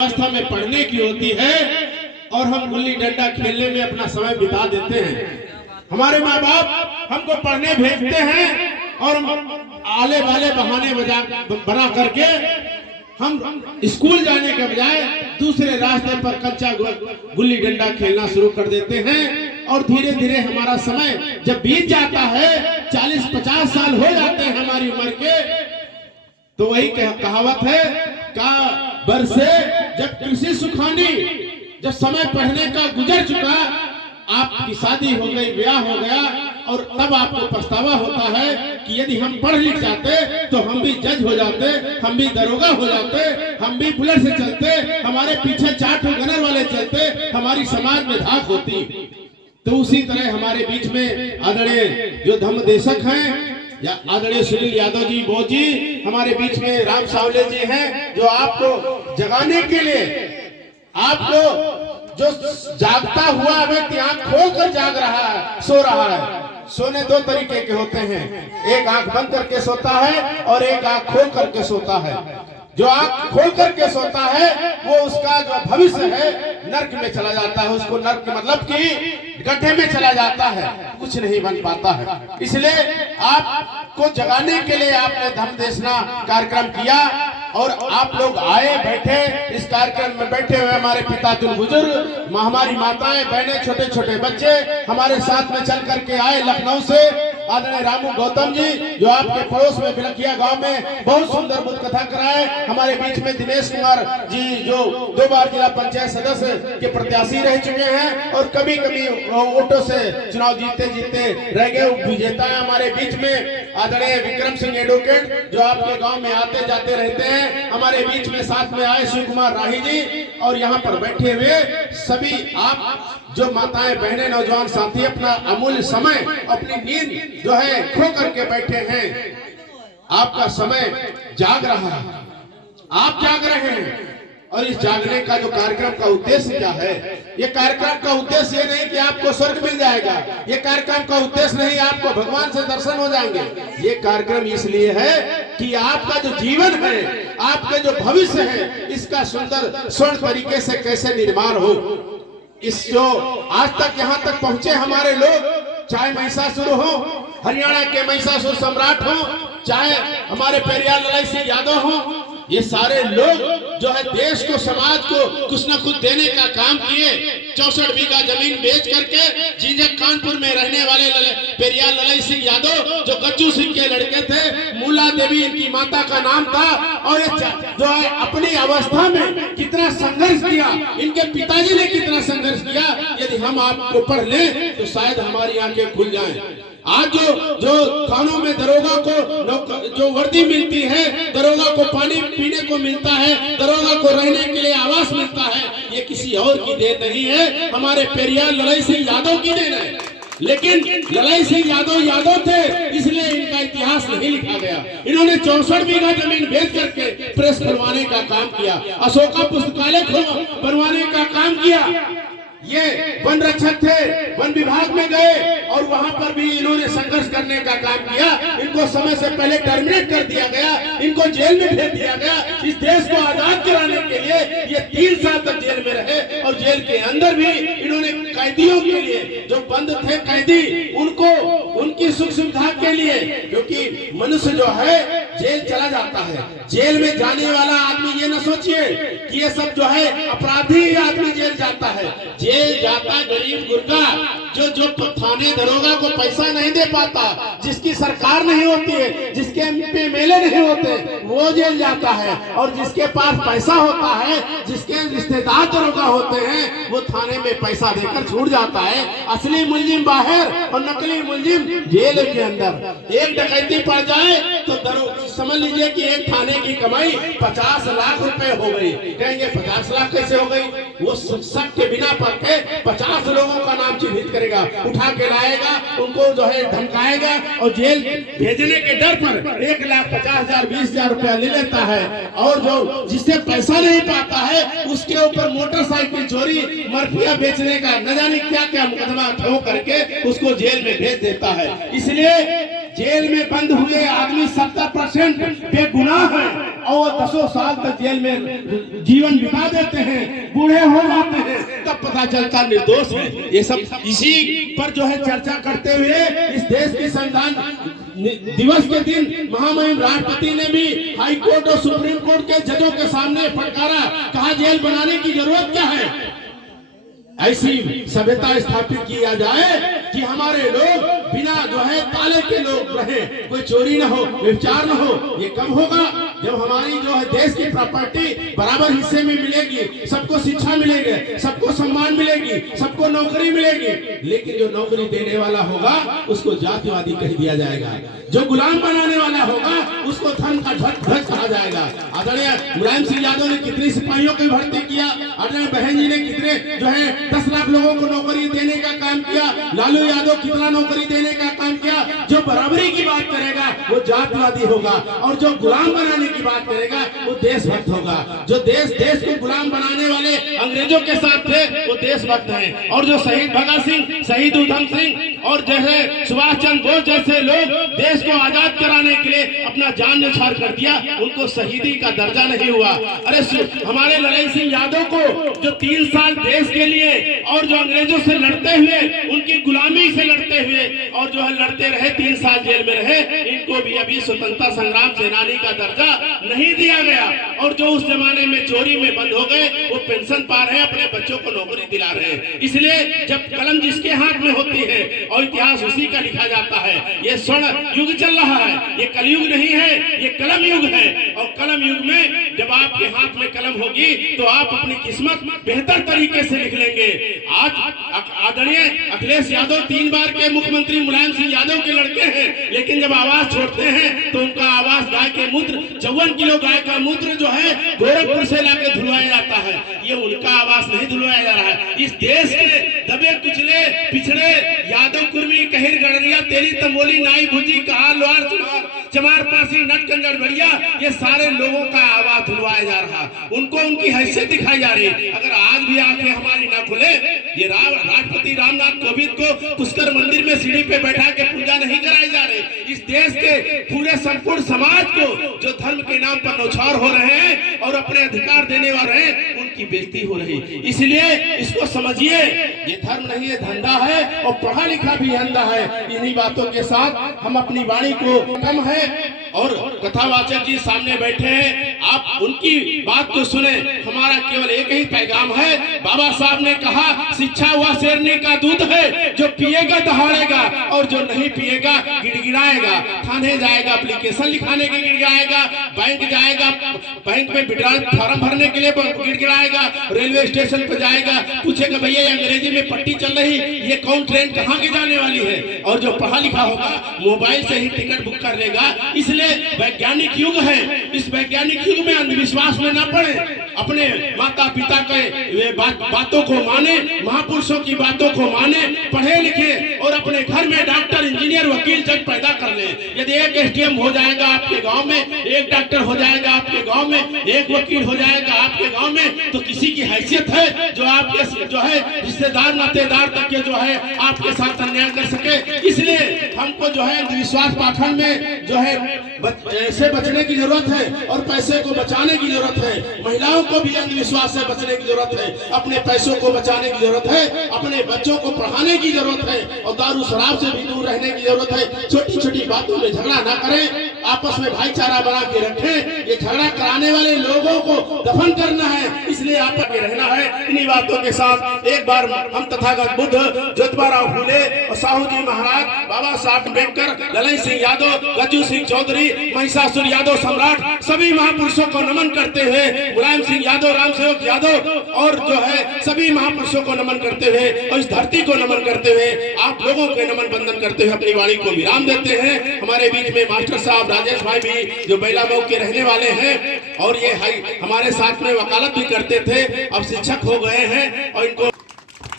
अवस्था में पढ़ने की होती है और हम गुल्ली डंडा खेलने में अपना समय बिता देते हैं। हमारे माँ बाप हमको पढ़ने भेजते हैं और हम आले वाले बहाने बना करके हम स्कूल जाने के बजाय दूसरे रास्ते पर कच्चा गुल्ली डंडा खेलना शुरू कर देते हैं और धीरे धीरे हमारा समय जब बीत जाता है, 40-50 साल हो जाते हैं हमारी उम्र के, तो वही कहावत है का बरसे जब कृषि सुखानी, जब समय पढ़ने का गुजर चुका, आपकी शादी हो गई, ब्याह हो गया और तब आपको पछतावा होता है कि यदि हम पढ़ लिख जाते तो हम भी जज हो जाते, हम भी दरोगा हो जाते, हम भी बुलेट से चलते, हमारे पीछे 4 गनर वाले चलते, हमारी समाज में धाक होती। तो उसी तरह हमारे बीच में आदरणीय जो धम्मदेशक हैं या आदरणीय सुनील यादव जी, बोस जी, हमारे बीच में राम सावले जी हैं, जो आपको जगाने के लिए, आपको जो जागता हुआ व्यक्ति आंख खोलकर जाग रहा है, सो रहा है। सोने 2 तरीके के होते हैं, एक आंख बंद करके सोता है और एक आंख खोल करके सोता है। जो आंख खोल करके सोता है वो उसका जो भविष्य है नर्क में चला जाता है, उसको नर्क मतलब कि गड्ढे में चला जाता है, कुछ नहीं बन पाता है। इसलिए आपको जगाने के लिए आपने धम्मदेशना कार्यक्रम किया और आप लोग आए, बैठे इस कार्यक्रम में, बैठे हुए हमारे पितातुल बुजुर्ग, हमारी माताएं, बहनें, छोटे छोटे बच्चे हमारे साथ में चल करके आए लखनऊ से। आदरणीय रामू गौतम जी जो आपके पड़ोस में बिलखिया गांव में बहुत सुंदर बुद्ध कथा कराए। हमारे बीच में दिनेश कुमार जी जो 2 बार जिला पंचायत सदस्य के प्रत्याशी रह चुके हैं और कभी कभी वोटों से चुनाव जीतते रह गए, विजेता है हमारे बीच में। आदरणीय विक्रम सिंह एडवोकेट जो आपके गाँव में आते जाते रहते हैं, हमारे बीच में साथ में आए शिव कुमार राही जी, और यहाँ पर बैठे हुए सभी आप जो माताएं, बहनें, नौजवान साथी अपना अमूल्य समय, अपनी नींद जो है खो करके बैठे हैं। आपका समय जाग रहा है, आप जाग रहे हैं। और इस जागने का जो कार्यक्रम का उद्देश्य क्या है? ये कार्यक्रम का उद्देश्य ये नहीं कि आपको स्वर्ग मिल जाएगा, ये कार्यक्रम का उद्देश्य नहीं आपको भगवान से दर्शन हो जाएंगे। ये कार्यक्रम इसलिए है कि आपका जो जीवन है, आपका जो भविष्य है, इसका सुंदर स्वर्ण तरीके से कैसे निर्माण हो। इस जो आज तक यहाँ तक पहुंचे हमारे लोग, चाहे महिषासुर हो, हरियाणा के महिषासुर सम्राट हो, चाहे हमारे पेरियार ललाई सिंह यादव हो, ये सारे लोग जो है देश को, समाज को कुछ न कुछ देने का काम किए। 64 बीघा जमीन बेच करके जिंजक कानपुर में रहने वाले पेरियार ललाई सिंह यादव जो गज्जू सिंह के लड़के थे, मूला देवी इनकी माता का नाम था, और जो है अपनी अवस्था में कितना संघर्ष किया, इनके पिताजी ने कितना संघर्ष किया। यदि हम आपको पढ़ लें तो शायद हमारी आंखें खुल जाएं। आज जो थानों में दरोगा को जो वर्दी मिलती है, दरोगा को पानी पीने को मिलता है, दरोगा को रहने के लिए आवास मिलता है, ये किसी और की देन नहीं है, हमारे पेरियार ललाई सिंह यादव की देन है। लेकिन ललाई सिंह यादव थे, इसलिए इनका इतिहास नहीं लिखा गया। इन्होंने 64 बीघा जमीन बेच करके प्रेस खुलवाने का काम किया, अशोका पुस्तकालय बनवाने का काम किया। ये वन रक्षक थे, वन विभाग में गए और वहां पर भी इन्होंने संघर्ष करने का काम किया। इनको समय से पहले टर्मिनेट कर दिया गया, इनको जेल में भेज दिया गया। इस देश को आजाद कराने के लिए ये 3 साल तक जेल में रहे और जेल के अंदर भी इन्होंने कैदियों के लिए, जो बंद थे कैदी, उनको उनकी सुख सुविधा के लिए, क्योंकि मनुष्य जो है जेल चला जाता है, जेल में जाने वाला आदमी ये न सोचिए कि ये सब जो है अपराधी आदमी जेल जाता है। जेल जाता गरीब गुरगा, जो थाने दरोगा को पैसा नहीं दे पाता, जिसकी सरकार नहीं होती है, जिसके एमपी एमएलए नहीं होते, वो जेल जाता है। और जिसके पास पैसा होता है, जिसके रिश्तेदार दरोगा होते हैं, वो थाने में पैसा देकर छूट जाता है। असली मुलजिम बाहर और नकली मुलजिम जेल के अंदर। एक डकैती पड़ जाए तो समझ लीजिए कि एक थाने की कमाई 50 लाख रुपए हो गई। कहेंगे 50 लाख कैसे हो गई? वो सब के बिना पढ़े 50 लोगों का नाम चिन्हित करेगा, उठा के लाएगा, उनको जो है धमकाएगा और जेल भेजने के डर पर 1,50,000 20,000 रुपया ले लेता है। और जो जिससे पैसा नहीं पाता है उसके ऊपर मोटरसाइकिल चोरी, मर्फिया बेचने का न जाने क्या क्या मुकदमा ठो करके उसको जेल में भेज देता है। इसलिए जेल में बंद हुए आदमी 70% बेगुनाह है। और 10 साल तक जेल में जीवन बिता देते हैं, बूढ़े हो जाते हैं, तब पता चलता निर्दोष है। ये सब इसी पर जो है चर्चा करते हुए इस देश के संविधान दिवस के दिन महामहिम राष्ट्रपति ने भी हाई कोर्ट और सुप्रीम कोर्ट के जजों के सामने फटकारा, कहा जेल बनाने की जरूरत क्या है। ऐसी सभ्यता स्थापित किया जाए कि हमारे लोग बिना जो है ताले के लोग रहे, कोई चोरी न हो, व्यभिचार न हो। ये कब होगा? जब हमारी जो है देश की प्रॉपर्टी बराबर हिस्से में मिलेगी, सबको शिक्षा मिलेगी, सबको सम्मान मिलेगी, सबको नौकरी मिलेगी। लेकिन जो नौकरी देने वाला होगा उसको जातिवादी कह दिया जाएगा, जो गुलाम बनाने वाला होगा उसको धन का ध्वज कहा जाएगा। आदरणीय मुलायम सिंह यादव ने कितनी सिपाहियों की भर्ती किया, आदरणीय बहन जी ने कितने जो है 10 लाख लोगों को नौकरी देने का काम किया, लालू यादव कितना नौकरी देने का काम किया। जो बराबरी की बात करेगा वो जातिवादी होगा, और जो गुलाम बनाने की बात करेगा वो देशभक्त होगा। जो देश को गुलाम बनाने वाले अंग्रेजों के साथ थे वो देशभक्त हैं, और जो शहीद भगत सिंह, शहीद उधम सिंह और जैसे सुभाष चंद्र बोस जैसे लोग देश को आजाद कराने के लिए अपना जान न्यौछावर कर दिया, उनको शहीदी का दर्जा नहीं हुआ। अरे हमारे ललन सिंह यादव को जो 3 साल देश के लिए और जो अंग्रेजों से लड़ते हुए, उनकी गुलामी से लड़ते हुए और जो है लड़ते रहे, 3 साल जेल में रहे, इनको भी अभी स्वतंत्रता संग्राम सेनानी का दर्जा नहीं दिया गया। और जो उस जमाने में चोरी में बंद हो गए वो पेंशन पा रहे हैं, अपने बच्चों को नौकरी दिला रहे हैं। इसलिए जब कलम जिसके हाथ में होती है और इतिहास उसी का लिखा जाता है। ये स्वर्ण युग चल रहा है, ये कलयुग नहीं है, ये कलम युग है। और कलम युग में जब आपके हाथ में कलम होगी तो आप अपनी किस्मत बेहतर तरीके से लिख लेंगे। आज आदरणीय अखिलेश यादव 3 बार के मुख्यमंत्री मुलायम सिंह यादव के लड़के हैं, लेकिन जब आवाज छोड़ते हैं तो उनका आवाज गाय के मूत्र, 54 किलो गाय का मूत्र जो है गोरखपुर से लाके धुलवाया जाता है, ये उनका आवाज नहीं धुलवाया जा रहा है। इस देश के दबे कुचले पिछड़े यादव कुर्मी कहिर गड़रिया तेरी तमोली नाई भुजी कहा लोहार सुनार चमार पासी नट कंजर बढ़िया, ये सारे लोगों का आवाज धुलवाया जा रहा, उनको उनकी हैसियत दिखाई जा रही। अगर आज भी आंखें हमारी ना खुले, ये राष्ट्रपति रामनाथ कोविंद को पुष्कर मंदिर में सीढ़ी पे बैठा के पूजा नहीं कराई जा रही। इस देश के पूरे संपूर्ण समाज को जो धर्म के नाम पर न्यौछावर हो रहे हैं और अपने अधिकार देने वाले हैं, उनकी बेइज्जती हो रही। इसलिए इसको समझिए, ये धर्म नहीं है, धंधा है, और पढ़ा लिखा भी अंधा है। इन्हीं बातों के साथ हम अपनी वाणी को कम है और कथावाचक जी सामने बैठे हैं, आप उनकी बात को सुने। हमारा केवल एक ही पैगाम है, बाबा साहब ने कहा शिक्षा वह शेरनी का दूध है, जो पिएगा दहाड़ेगा और जो नहीं पिएगा गिड़गिड़ाएगा। थाने जाएगा एप्लीकेशन लिखाने के गिड़गिड़ाएगा, बैंक जाएगा, बैंक में विड्रॉल फॉर्म भरने के लिए गिड़गिड़ाएगा, रेलवे स्टेशन पर जाएगा, पूछेगा भैया अंग्रेजी में पट्टी चल रही, ये कौन ट्रेन कहाँ की जाने वाली है। और जो पढ़ा लिखा होगा मोबाइल से ही टिकट बुक कर लेगा। इसलिए वैज्ञानिक युग है, इस वैज्ञानिक युग में अंधविश्वास में ना पड़े, अपने माता पिता के बातों को माने, महापुरुषों की बातों को माने, पढ़े लिखे और अपने घर में डॉक्टर, इंजीनियर, वकील, जज पैदा कर ले। यदि एक एसडीएम हो जाएगा आपके गांव में, एक डॉक्टर हो जाएगा आपके गांव में, एक वकील हो जाएगा आपके गांव में, तो किसी की हैसियत है जो आपके जो है रिश्तेदार नातेदार तक के जो है आपके साथ अन्याय कर सके। इसलिए हमको जो है अंधविश्वास पाखंड में जो है से बचने की जरूरत है और पैसे को बचाने की जरूरत है। महिलाओं को भी अंधविश्वास से बचने की जरूरत है, अपने पैसों को बचाने की जरूरत है, अपने बच्चों को पढ़ाने की जरूरत है और दारू शराब से भी दूर रहने की जरूरत है। छोटी छोटी बातों में झगड़ा ना करें, आपस में भाईचारा बना के रखें। ये झगड़ा कराने वाले लोगों को दफन करना है, इसलिए आपस में रहना है। इन्हीं बातों के साथ एक बार हम तथागत बुद्ध, ज्योतिबा राव फूले और साहू जी महाराज, बाबा साहब अम्बेडकर, ललन सिंह यादव, गज्जू सिंह चौधरी, महिषासुर यादव सम्राट, सभी महापुरुषों को नमन करते हुए, मुलायम सिंह यादव, रामसेवक यादव और जो है सभी महापुरुषों को नमन करते हुए और इस धरती को नमन करते हुए, आप लोगों के नमन बंदन करते हुए अपनी वाणी को विराम देते हैं। हमारे बीच में मास्टर साहब राजेश भाई भी जो बैला मऊ के रहने वाले हैं और ये हमारे साथ में वकालत भी करते थे, अब शिक्षक हो गए हैं और इनको